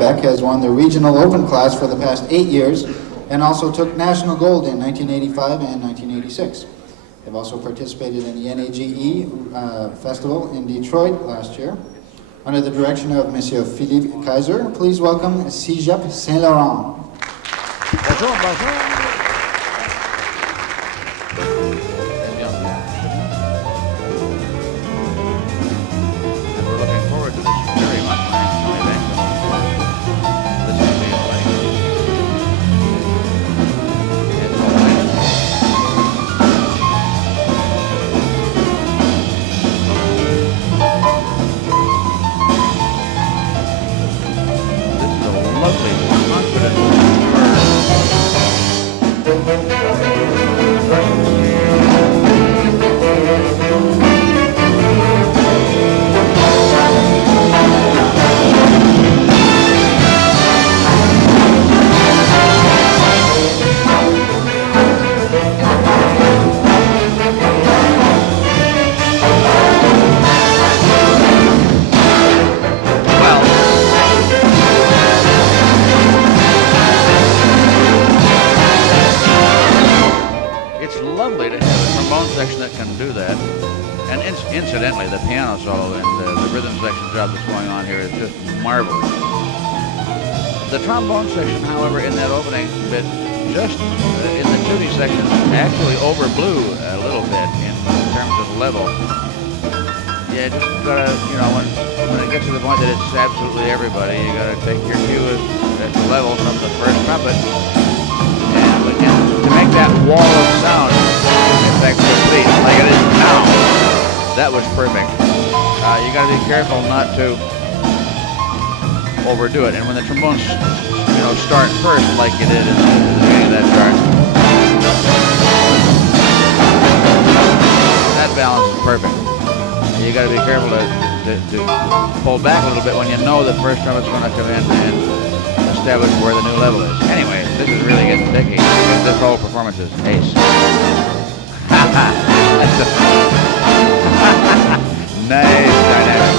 Quebec has won the regional open class for the past 8 years and also took national gold in 1985 and 1986. They've also participated in the NAGE festival in Detroit last year. Under the direction of Monsieur Philippe Hode-Keyser, please welcome Cégep Saint-Laurent. Bonjour, bonjour. Incidentally, the piano solo and the rhythm section job that's going on here is just marvelous. The trombone section, however, in that opening bit, just in the tuning section, actually overblew a little bit in terms of level. Yeah, just gotta, you know, when it gets to the point that it's absolutely everybody, you gotta take your cue at the level from the first trumpet. And to make that wall of sound, in fact, complete like it is now. That was perfect. You got to be careful not to overdo it. And when the trombones, you know, start first, like you did in the beginning of that chart, that balance is perfect. You got to be careful to pull back a little bit when you know the first trumpet's going to come in and establish where the new level is. Anyway, this is really getting sticky. This whole performance is ace. That's a nice dynamic.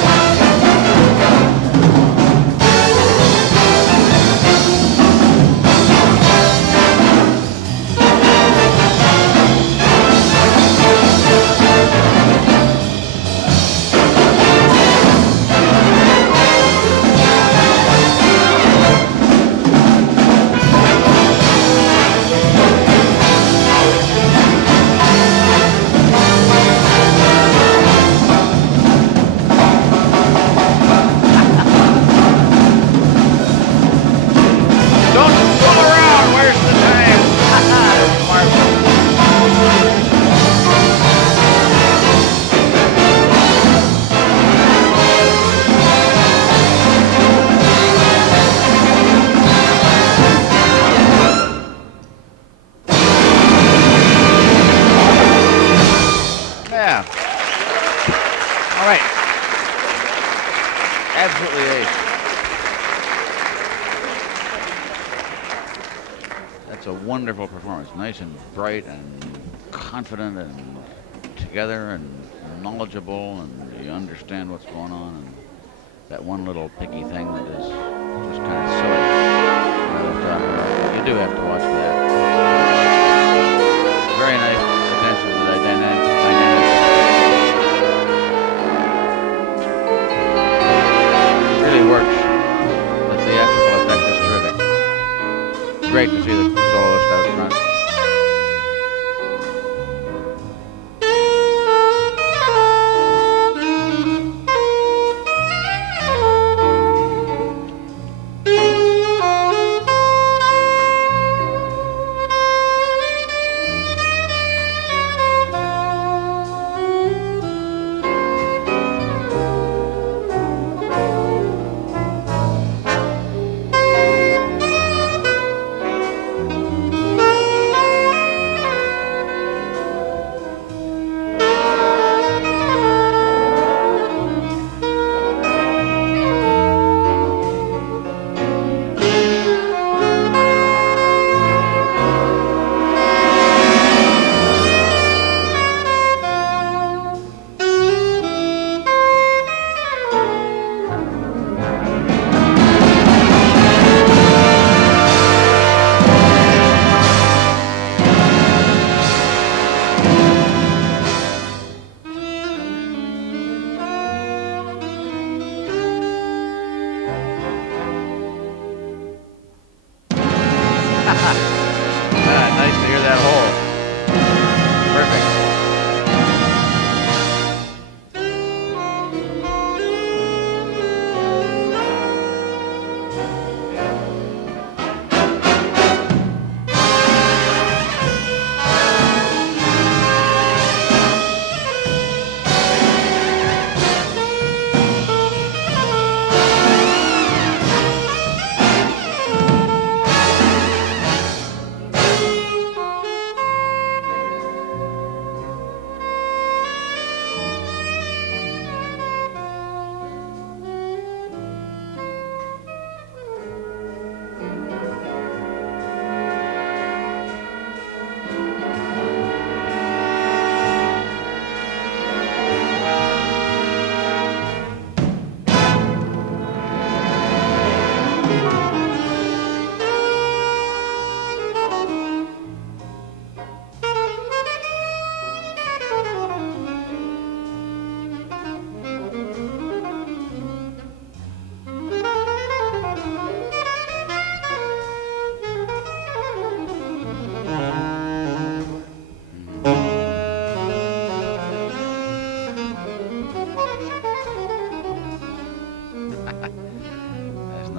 Wonderful performance, nice and bright and confident and together and knowledgeable, and you understand what's going on, and that one little picky thing that is just kind of silly. You do have to watch for that. Very nice attention to the dynamics. It really works. The theatrical effect is terrific. Great to see the soloist out front.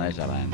nice, Alain.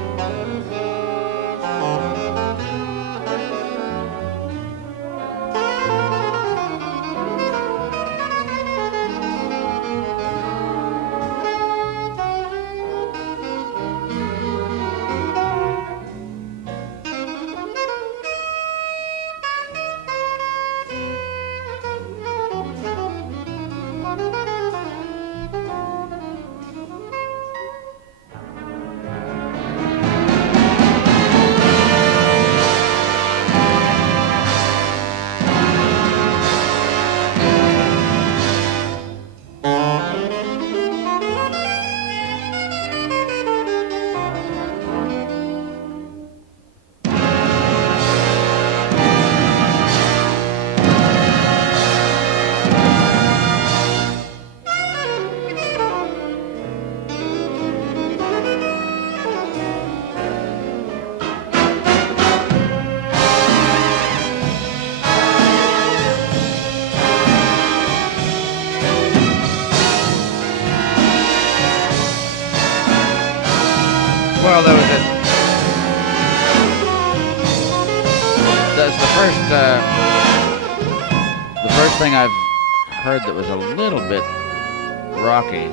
Well, that was it. That's the first thing I've heard that was a little bit rocky.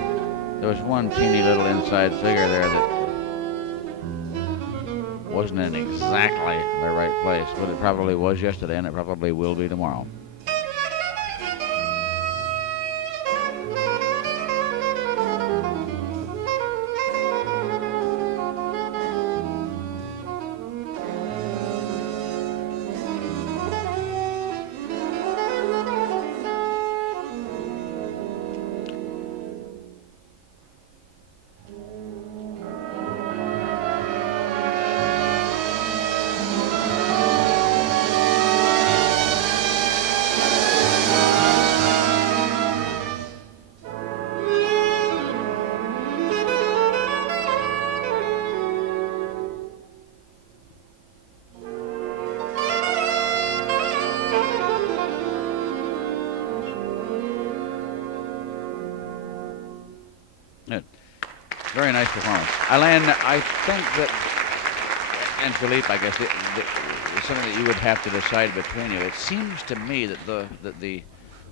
There was one teeny little inside figure there that wasn't in exactly the right place, but it probably was yesterday, and it probably will be tomorrow. Very nice performance. Alain, I think that, and Philippe, I guess, it's something that you would have to decide between you. It seems to me that the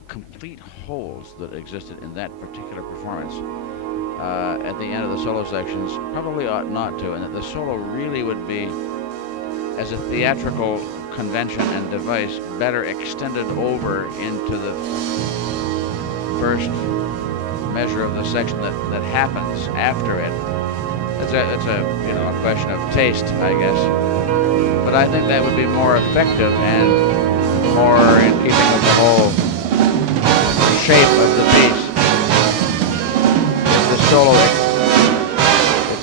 complete holes that existed in that particular performance at the end of the solo sections probably ought not to, and that the solo really would be, as a theatrical convention and device, better extended over into the first measure of the section that happens after it. It's a a question of taste, I guess. But I think that would be more effective and more in keeping with the whole shape of the piece. The solo,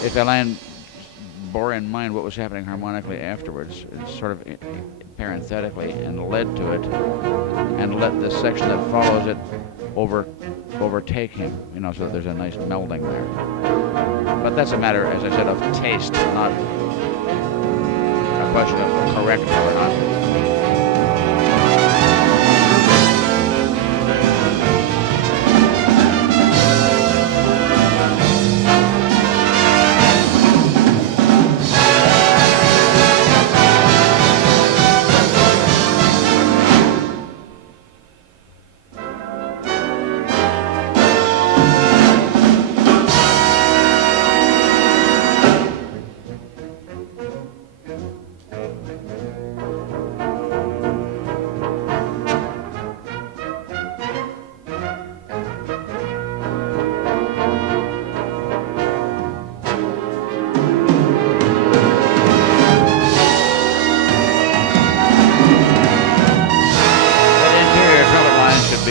if Alain bore in mind what was happening harmonically afterwards, it's sort of parenthetically, and led to it, and let the section that follows it overtake him, so that there's a nice melding there. But that's a matter, as I said, of taste, not a question of correct or not.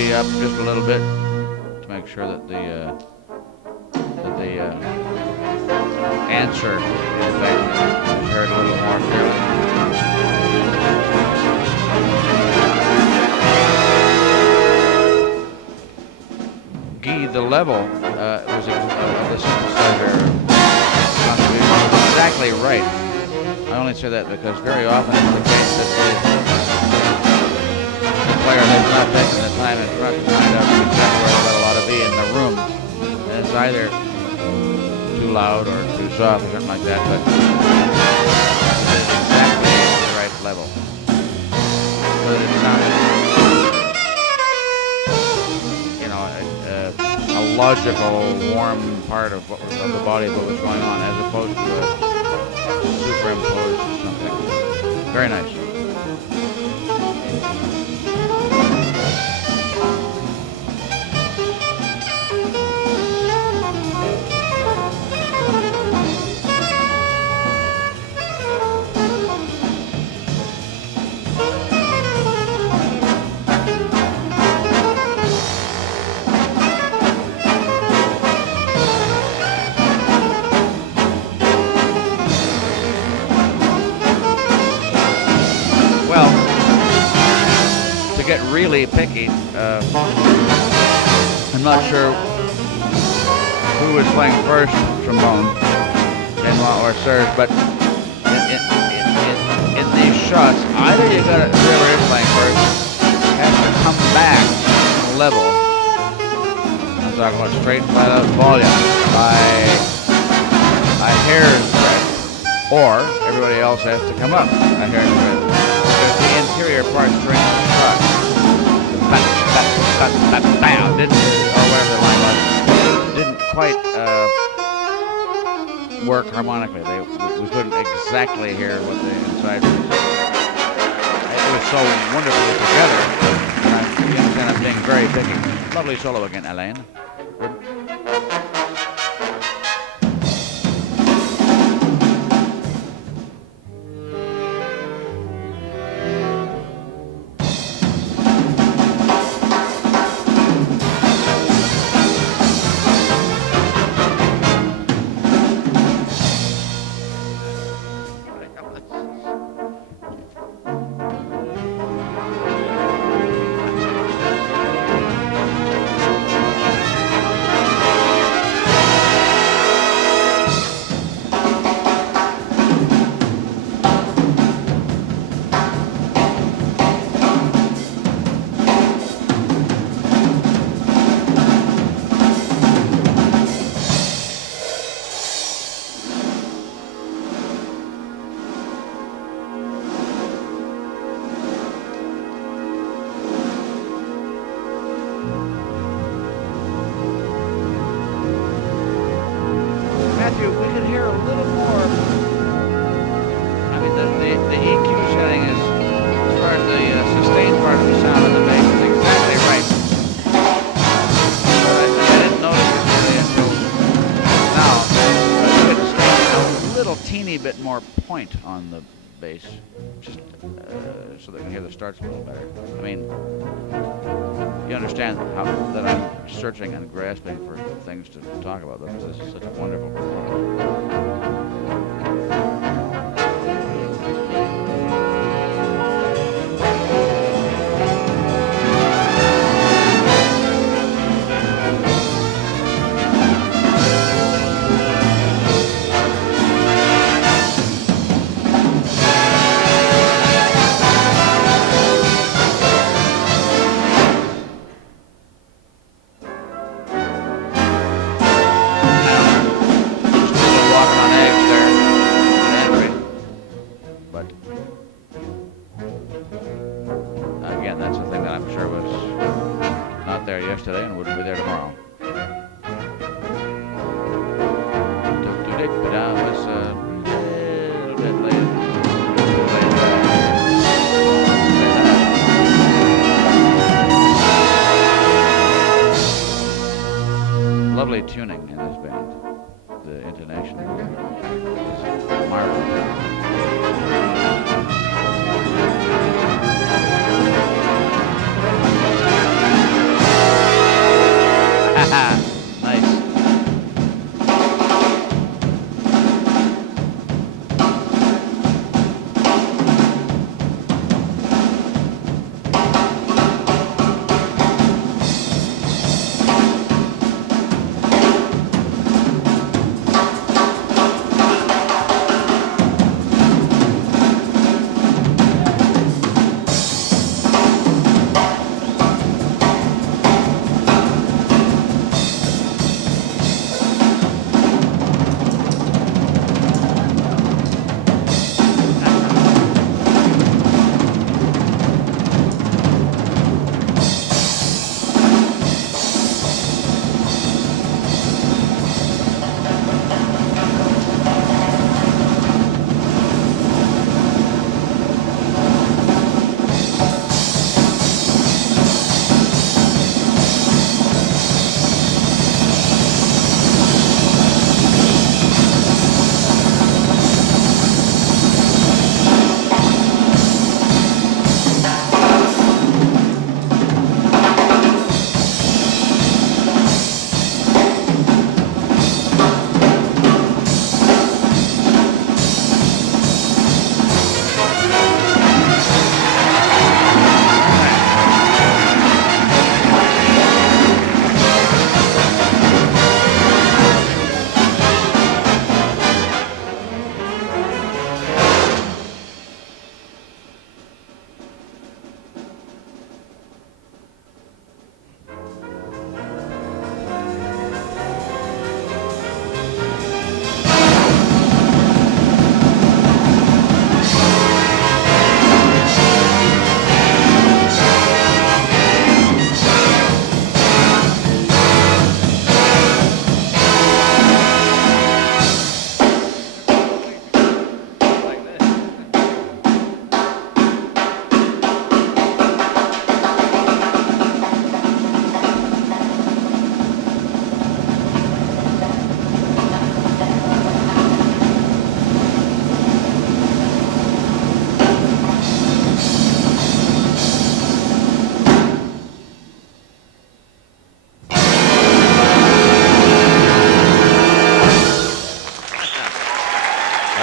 Up just a little bit to make sure that the answer, in fact, is heard a little more clearly. Guy, the level was the synthesizer contribution exactly right. I only say that because very often it's the case that the player has not taken the time in front to find out exactly where to let a lot of E in the room. And it's either too too loud or too soft or something like that, but it's exactly the right level. So that it sounded, you know, a logical, warm part of the body of what was going on, as opposed to a superimposed something. Very nice. Get really picky. I'm not sure who was playing first trombone, Benoit or Serge, but in these shots, either you got whoever is playing first has to come back level. I'm talking about straight flat out volume by a hair's breadth, or everybody else has to come up a hair's breadth. Because the interior parts during the shot didn't, or whatever the line was, didn't quite work harmonically. We couldn't exactly hear what the inside was. It was so wonderfully together. You understand I'm being very picky. Lovely solo again, Alain. Matthew, we could hear a little more. I mean, the EQ setting is, as far as the sustained part of the sound of the bass, is exactly right. But I didn't notice it really until now. But you could stay a little teeny bit more point on the bass, just so they can hear the starts a little better. I mean, you understand how that I'm searching and grasping for things to talk about, because this is such a wonderful performance.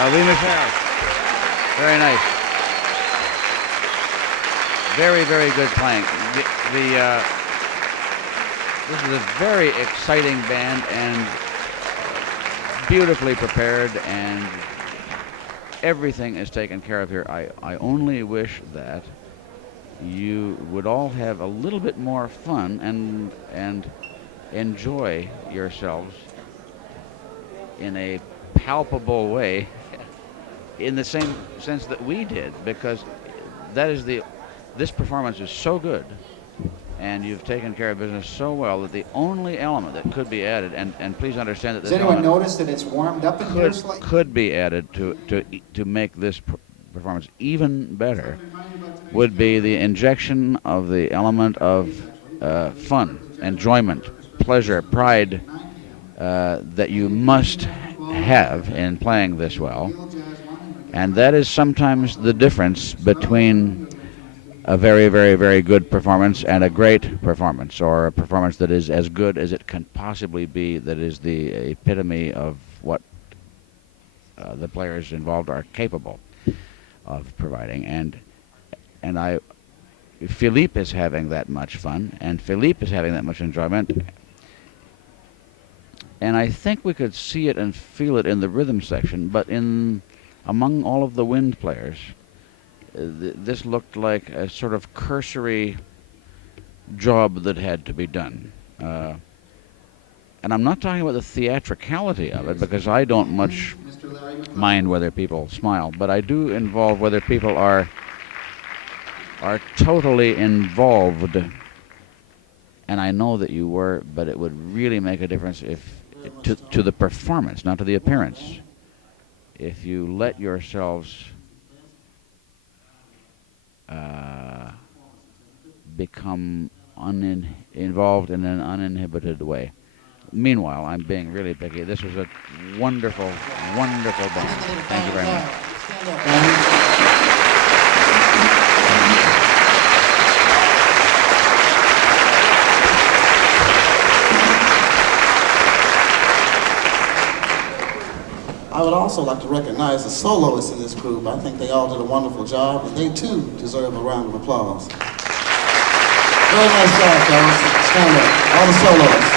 Oui, Michel. Very nice. Very, very good playing. This is a very exciting band and beautifully prepared, and everything is taken care of here. I only wish that you would all have a little bit more fun and enjoy yourselves in a palpable way in the same sense that we did, because that is this performance is so good and you've taken care of business so well that the only element that could be added, and please understand that Does anyone notice that it's warmed up in here slightly? Could be added to make this performance even better, would be the injection of the element of fun, enjoyment, pleasure, pride that you must have in playing this well. And that is sometimes the difference between a very, very, very good performance and a great performance, or a performance that is as good as it can possibly be, that is the epitome of what the players involved are capable of providing. And Philippe is having that much fun, and Philippe is having that much enjoyment. And I think we could see it and feel it in the rhythm section, but among all of the wind players, this looked like a sort of cursory job that had to be done. And I'm not talking about the theatricality of it, because I don't much mind whether people smile, but I do involve whether people are totally involved. And I know that you were, but it would really make a difference to the performance, not to the appearance, if you let yourselves become involved in an uninhibited way. Meanwhile, I'm being really picky. This was a wonderful, wonderful band. Thank you very much. I would also like to recognize the soloists in this group. I think they all did a wonderful job, and they too deserve a round of applause. Very nice job, fellas. Stand up. All the soloists.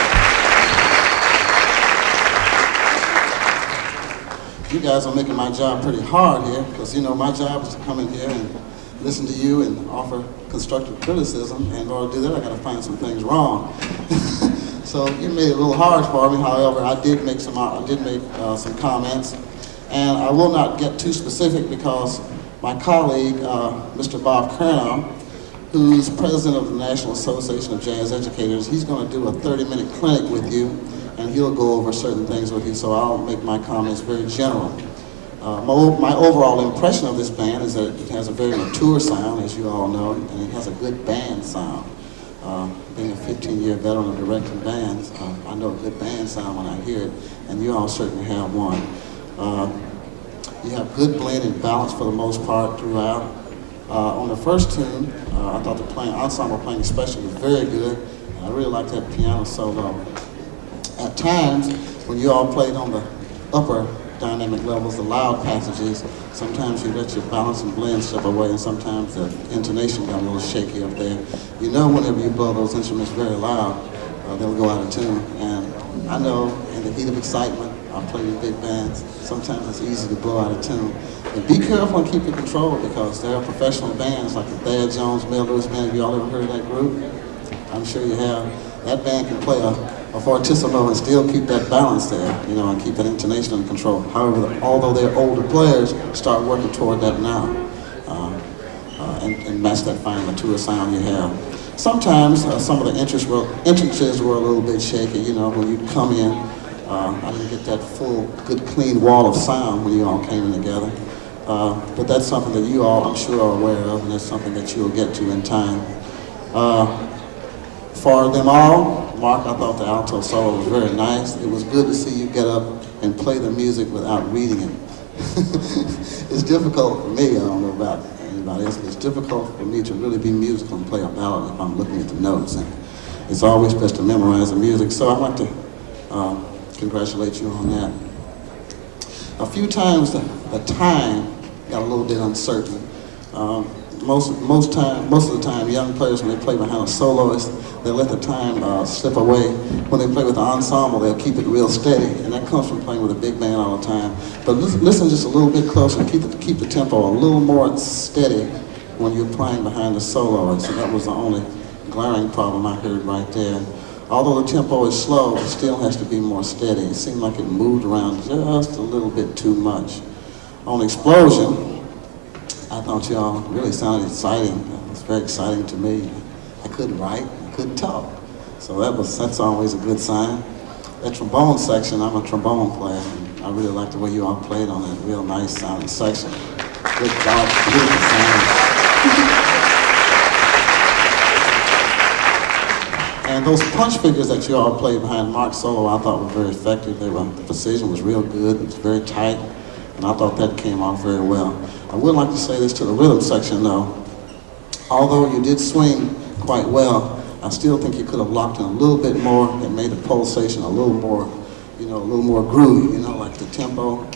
You guys are making my job pretty hard here, because you know my job is to come in here and listen to you and offer constructive criticism, and in order to do that I got to find some things wrong. So you made it a little hard for me. However, I did make some comments, and I will not get too specific because my colleague, Mr. Bob Kernow, who's president of the National Association of Jazz Educators, he's going to do a 30-minute clinic with you, and he'll go over certain things with you. So I'll make my comments very general. My overall impression of this band is that it has a very mature sound, as you all know, and it has a good band sound. Being a 15-year veteran of directing bands, I know a good band sound when I hear it, and you all certainly have one. You have good blend and balance for the most part throughout. On the first tune, I thought the ensemble playing especially was very good, and I really liked that piano solo. At times, when you all played on the upper dynamic levels, the loud passages, sometimes you let your balance and blend slip away, and sometimes the intonation got a little shaky up there. You know whenever you blow those instruments very loud, they'll go out of tune. And I know in the heat of excitement, I play with big bands, sometimes it's easy to blow out of tune. But be careful and keep your control, because there are professional bands like the Thad Jones, Mel Lewis band. Have you all ever heard of that group? I'm sure you have. That band can play a fortissimo and still keep that balance there, you know, and keep that intonation under control. However, although they're older players, start working toward that now, and match that fine mature sound you have. Sometimes some of the entrances were a little bit shaky, you know, when you come in. I didn't get that full, good, clean wall of sound when you all came in together. But that's something that you all, I'm sure, are aware of, and that's something that you'll get to in time. For them all, Mark, I thought the alto solo was very nice. It was good to see you get up and play the music without reading it. It's difficult for me, I don't know about anybody else, but it's difficult for me to really be musical and play a ballad if I'm looking at the notes. And it's always best to memorize the music, so I'd like to congratulate you on that. A few times the time got a little bit uncertain. Most of the time, young players, when they play behind a soloist, they let the time slip away. When they play with the ensemble, they'll keep it real steady, and that comes from playing with a big band all the time. But listen just a little bit closer, keep the tempo a little more steady when you're playing behind the soloist. So that was the only glaring problem I heard right there. Although the tempo is slow, it still has to be more steady. It seemed like it moved around just a little bit too much. On Explosion, I thought y'all really sounded exciting. It was very exciting to me. I couldn't write, I couldn't talk. So that's always a good sign. That trombone section, I'm a trombone player. And I really like the way you all played on that real nice sounding section. Good job, beautiful sound. And those punch figures that you all played behind Marc solo, I thought were very effective. The precision was real good, it was very tight. And I thought that came off very well. I would like to say this to the rhythm section though. Although you did swing quite well, I still think you could have locked in a little bit more and made the pulsation a little more, a little more groovy, like the tempo.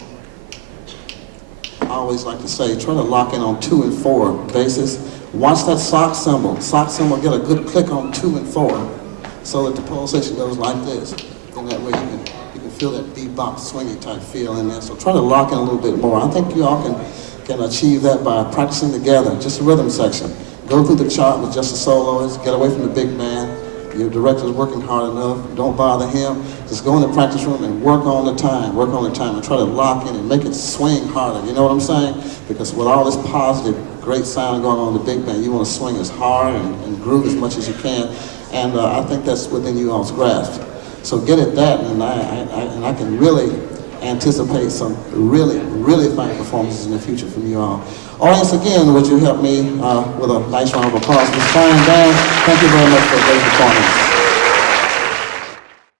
I always like to say, try to lock in on 2 and 4 basses. Watch that sock cymbal. Sock cymbal, get a good click on 2 and 4 so that the pulsation goes like this. And that way you can feel that bebop swingy type feel in there. So try to lock in a little bit more. I think you all can achieve that by practicing together, just the rhythm section. Go through the chart with just the soloist, get away from the big band. Your director's working hard enough, don't bother him. Just go in the practice room and work on the time and try to lock in and make it swing harder, you know what I'm saying? Because with all this positive, great sound going on in the big band, you want to swing as hard and groove as much as you can. And I think that's within you all's grasp. So get at that, and I can really anticipate some really, really fine performances in the future from you all. Audience, again, would you help me with a nice round of applause for this fine band? Thank you very much for a great performance.